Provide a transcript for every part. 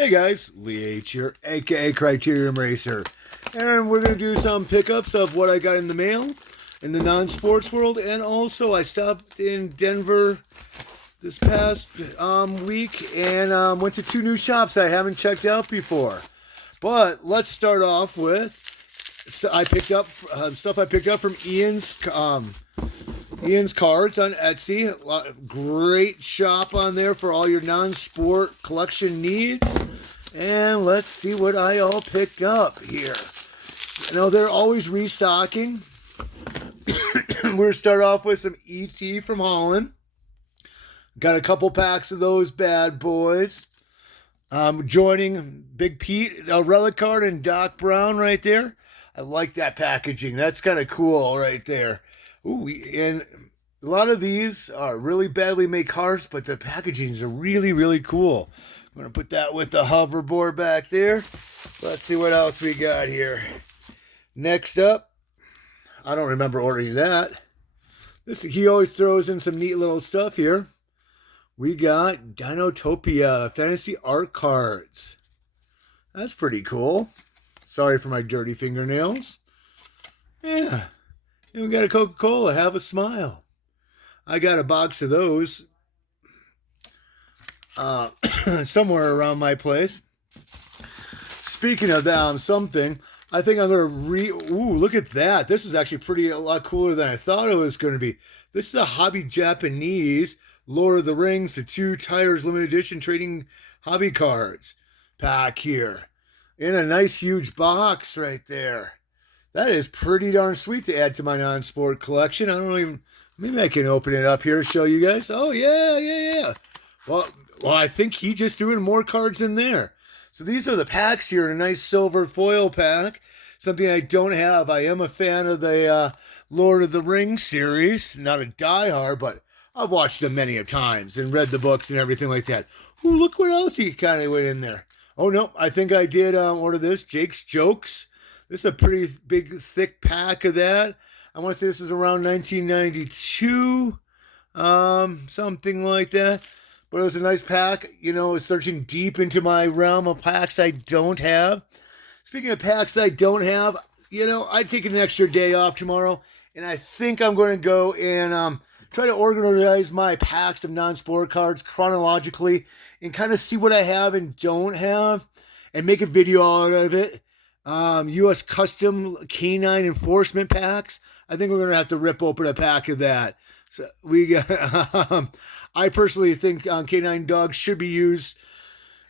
Hey guys, Lee H here, aka Criterion Racer, and we're going to do some pickups of what I got in the mail in the non-sports world, and also I stopped in Denver this past week and went to two new shops I haven't checked out before. But let's start off with I picked up stuff I picked up from Ian's Cards on Etsy. Great shop on there for all your non-sport collection needs. And let's see what I all picked up here. You know, they're always restocking. We're going to start off with some ET from Holland. Got a couple packs of those bad boys. Joining Big Pete, a relic card, and Doc Brown right there. I like that packaging. That's kind of cool right there. Ooh, and a lot of these are really badly made cards, but the packagings are really, really cool. I'm going to put that with the hoverboard back there. Let's see what else we got here. Next up, I don't remember ordering that. He always throws in some neat little stuff here. We got Dinotopia Fantasy Art Cards. That's pretty cool. Sorry for my dirty fingernails. Yeah. And we got a Coca-Cola. Have a smile. I got a box of those somewhere around my place. Speaking of that, something, I think I'm going to Ooh, look at that. This is actually a lot cooler than I thought it was going to be. This is a Hobby Japanese Lord of the Rings, the 2 Tires limited edition trading hobby cards pack here. In a nice huge box right there. That is pretty darn sweet to add to my non-sport collection. I don't even, maybe I can open it up here and show you guys. Oh, yeah. Well, I think he just threw in more cards in there. So these are the packs here in a nice silver foil pack. Something I don't have. I am a fan of the Lord of the Rings series. Not a diehard, but I've watched them many a times and read the books and everything like that. Ooh, look what else he kind of went in there. Oh, no, I think I did order this. Jake's Jokes. This is a pretty big, thick pack of that. I want to say this is around 1992, something like that. But it was a nice pack. You know, searching deep into my realm of packs I don't have. Speaking of packs I don't have, you know, I take an extra day off tomorrow, and I think I'm going to go and try to organize my packs of non-sport cards chronologically and kind of see what I have and don't have and make a video out of it. U.S. Custom Canine Enforcement packs. I think we're going to have to rip open a pack of that. So we got, I personally think canine dogs should be used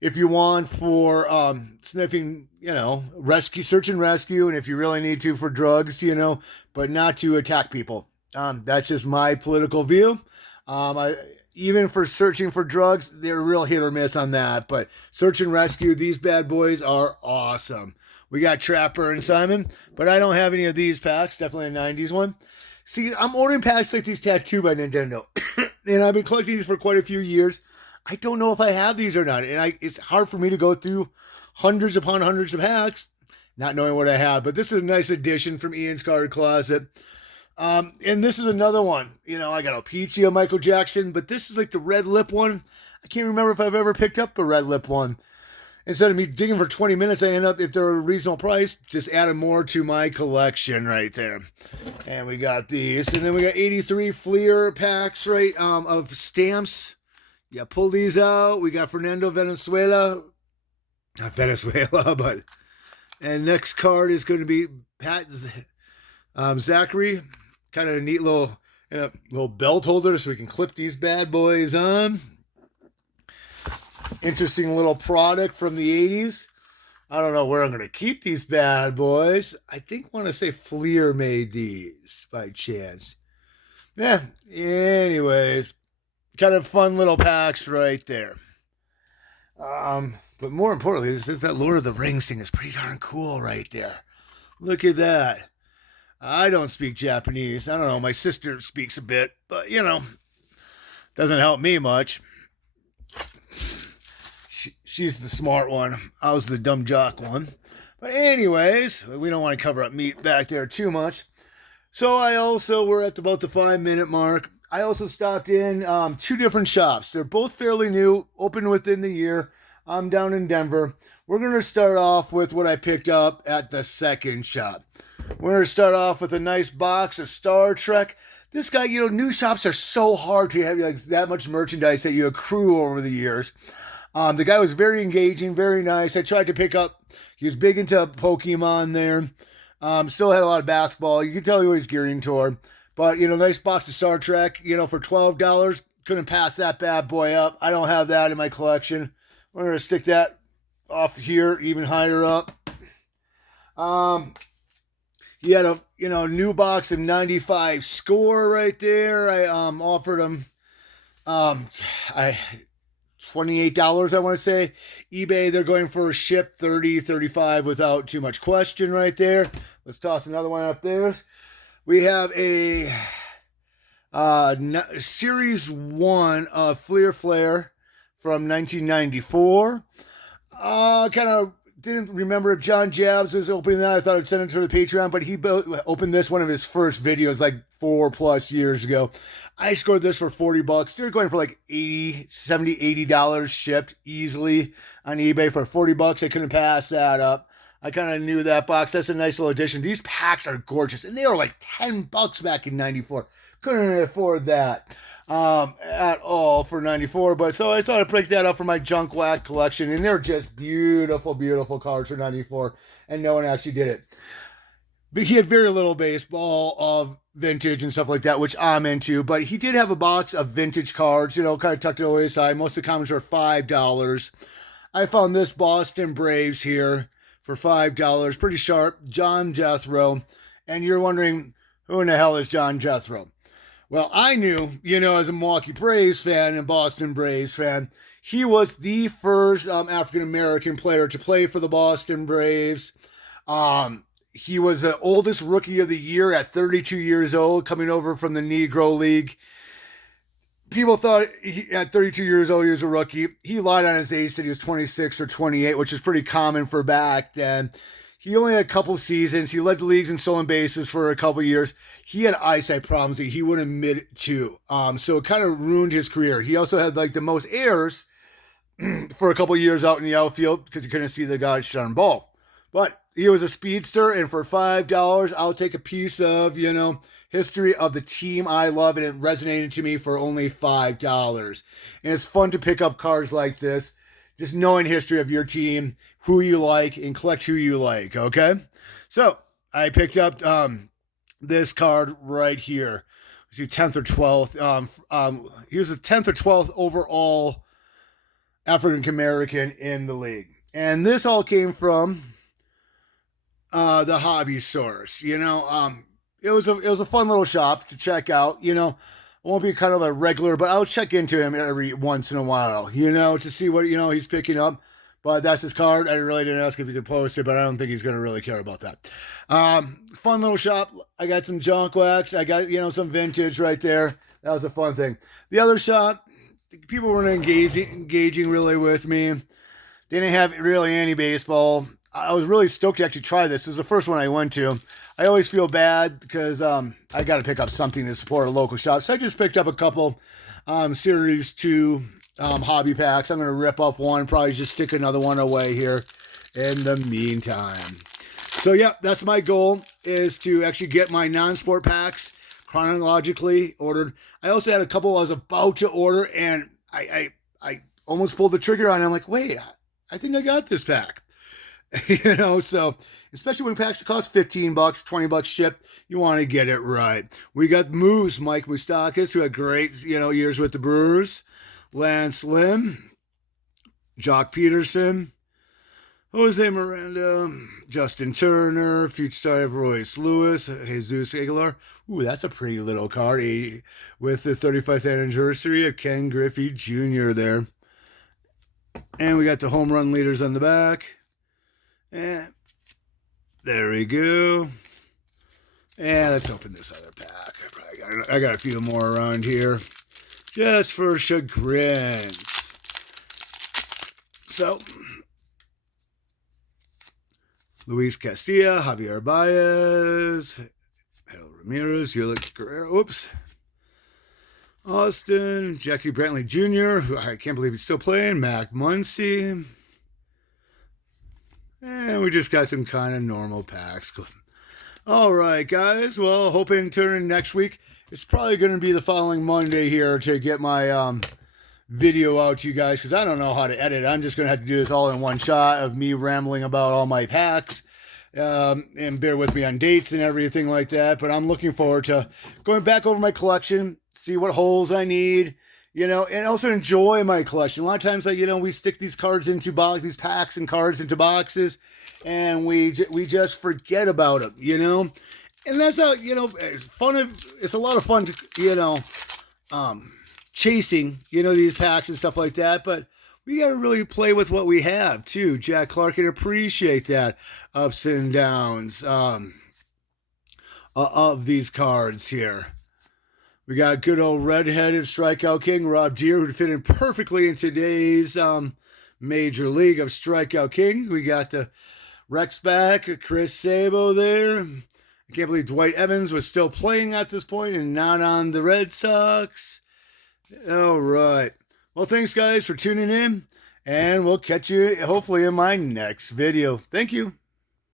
if you want for sniffing, you know, rescue, search and rescue, and if you really need to for drugs, you know, but not to attack people. That's just my political view. Even for searching for drugs, they're real hit or miss on that. But search and rescue, these bad boys are awesome. We got Trapper and Simon, but I don't have any of these packs. Definitely a 90s one. See, I'm ordering packs like these Tattoo by Nintendo. And I've been collecting these for quite a few years. I don't know if I have these or not. And it's hard for me to go through hundreds upon hundreds of packs, not knowing what I have. But this is a nice addition from Ian's Card Closet. And this is another one. You know, I got a Peachy, a Michael Jackson, but this is like the red lip one. I can't remember if I've ever picked up the red lip one. Instead of me digging for 20 minutes, I end up, if they're a reasonable price, just adding more to my collection right there. And we got these. And then we got 83 Fleer packs, right, of stamps. Yeah, pull these out. We got Fernando Venezuela. Not Venezuela, but... And next card is going to be Pat Zachary. Kind of a neat little belt holder so we can clip these bad boys on. Interesting little product from the 80s. I don't know where I'm going to keep these bad boys. I want to say Fleer made these by chance. Yeah, anyways. Kind of fun little packs right there. But more importantly, that Lord of the Rings thing is pretty darn cool right there. Look at that. I don't speak Japanese. I don't know. My sister speaks a bit, but, you know, doesn't help me much. She's the smart one. I was the dumb jock one. But anyways, we don't want to cover up meat back there too much. So we're at about the 5-minute mark. I also stopped in 2 different shops. They're both fairly new, open within the year. I'm down in Denver. We're going to start off with what I picked up at the second shop. We're going to start off with a nice box of Star Trek. This guy, new shops are so hard to have like that much merchandise that you accrue over the years. The guy was very engaging, very nice. I tried to pick up, he was big into Pokemon there. Still had a lot of basketball. You can tell he was gearing toward. But, nice box of Star Trek, for $12. Couldn't pass that bad boy up. I don't have that in my collection. We're going to stick that off here, even higher up. He had a, new box of 95 score right there. I offered him $28, I want to say. eBay, they're going for a ship 30, 35 without too much question right there. Let's toss another one up there. We have a Series 1 of Fleer Flare from 1994. Kind of didn't remember if John Jabs was opening that. I thought I'd send it to the Patreon, but he opened this, one of his first videos, like 4+ years ago. I scored this for $40. They're going for like $80, $70, $80 shipped easily on eBay for $40. I couldn't pass that up. I kind of knew that box. That's a nice little addition. These packs are gorgeous, and they were like $10 back in '94. Couldn't afford that at all for '94. But so I thought I'd break that up for my junk whack collection, and they're just beautiful, beautiful cards for '94, and no one actually did it. But he had very little baseball of vintage and stuff like that, which I'm into. But he did have a box of vintage cards, kind of tucked away aside. Most of the commons were $5. I found this Boston Braves here for $5. Pretty sharp. Sam Jethero. And you're wondering, who in the hell is Sam Jethero? Well, I knew, as a Milwaukee Braves fan and Boston Braves fan, he was the first African-American player to play for the Boston Braves. He was the oldest rookie of the year at 32 years old, coming over from the Negro League. People thought at 32 years old he was a rookie. He lied on his age, said he was 26 or 28, which is pretty common for back then. He only had a couple seasons. He led the leagues in stolen bases for a couple years. He had eyesight problems that he wouldn't admit to. So it kind of ruined his career. He also had like the most errors for a couple years out in the outfield because he couldn't see the guy's darn ball. But he was a speedster, and for $5, I'll take a piece of, history of the team I love, and it resonated to me for only $5. And it's fun to pick up cards like this, just knowing history of your team, who you like, and collect who you like, okay? So I picked up this card right here. Was he 10th or 12th? He was the 10th or 12th overall African-American in the league. And this all came from the hobby source. It was a fun little shop to check out. I won't be kind of a regular, but I'll check into him every once in a while, to see what, he's picking up. But that's his card. I really didn't ask if he could post it, but I don't think he's going to really care about that. Fun little shop. I got some junk wax. I got, some vintage right there. That was a fun thing. The other shop, people weren't engaging really with me. They didn't have really any baseball. I was really stoked to actually try this. This is the first one I went to. I always feel bad because I got to pick up something to support a local shop. So I just picked up a couple Series 2 hobby packs. I'm going to rip off one, probably just stick another one away here in the meantime. So yeah, that's my goal, is to actually get my non-sport packs chronologically ordered. I also had a couple I was about to order, and I almost pulled the trigger on it. I'm like, wait, I think I got this pack. So especially when packs cost $15, $20 shipped, you want to get it right. We got Moose, Mike Moustakas, who had great, years with the Brewers. Lance Lynn, Jock Peterson, Jose Miranda, Justin Turner, future star of Royce Lewis, Jesus Aguilar. Ooh, that's a pretty little card, with the 35th anniversary of Ken Griffey Jr. there. And we got the home run leaders on the back. And there we go. And let's open this other pack. I got a few more around here, just for chagrins. So, Luis Castilla, Javier Baez, Harold Ramirez, Yulik Guerrero, Austin, Jackie Brantley Jr., who I can't believe he's still playing, Mac Muncy, And we just got some kind of normal packs. All right, guys. Well, hoping to turn in next week. It's probably going to be the following Monday here to get my video out to you guys, because I don't know how to edit. I'm just going to have to do this all in one shot of me rambling about all my packs. And bear with me on dates and everything like that. But I'm looking forward to going back over my collection, see what holes I need, and also enjoy my collection. A lot of times, we stick these cards into these packs and cards into boxes, and we just forget about them, And that's how, it's fun. It's a lot of fun, chasing, these packs and stuff like that. But we got to really play with what we have, too. Jack Clark can appreciate that ups and downs of these cards here. We got good old red-headed strikeout king, Rob Deere, who'd fit in perfectly in today's Major League of Strikeout King. We got the Rex back, Chris Sabo there. I can't believe Dwight Evans was still playing at this point and not on the Red Sox. All right. Well, thanks, guys, for tuning in, and we'll catch you hopefully in my next video. Thank you.